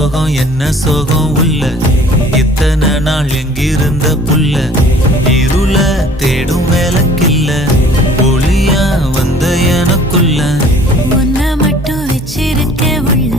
சோகம் என்ன சோகம் உள்ள இத்தனை நாள் எங்கிருந்த புல்ல இருள தேடும் வேலைக்கில்ல ஒளியா வந்த எனக்குள்ள உன்னை மட்டும் வச்சிருக்க உள்ள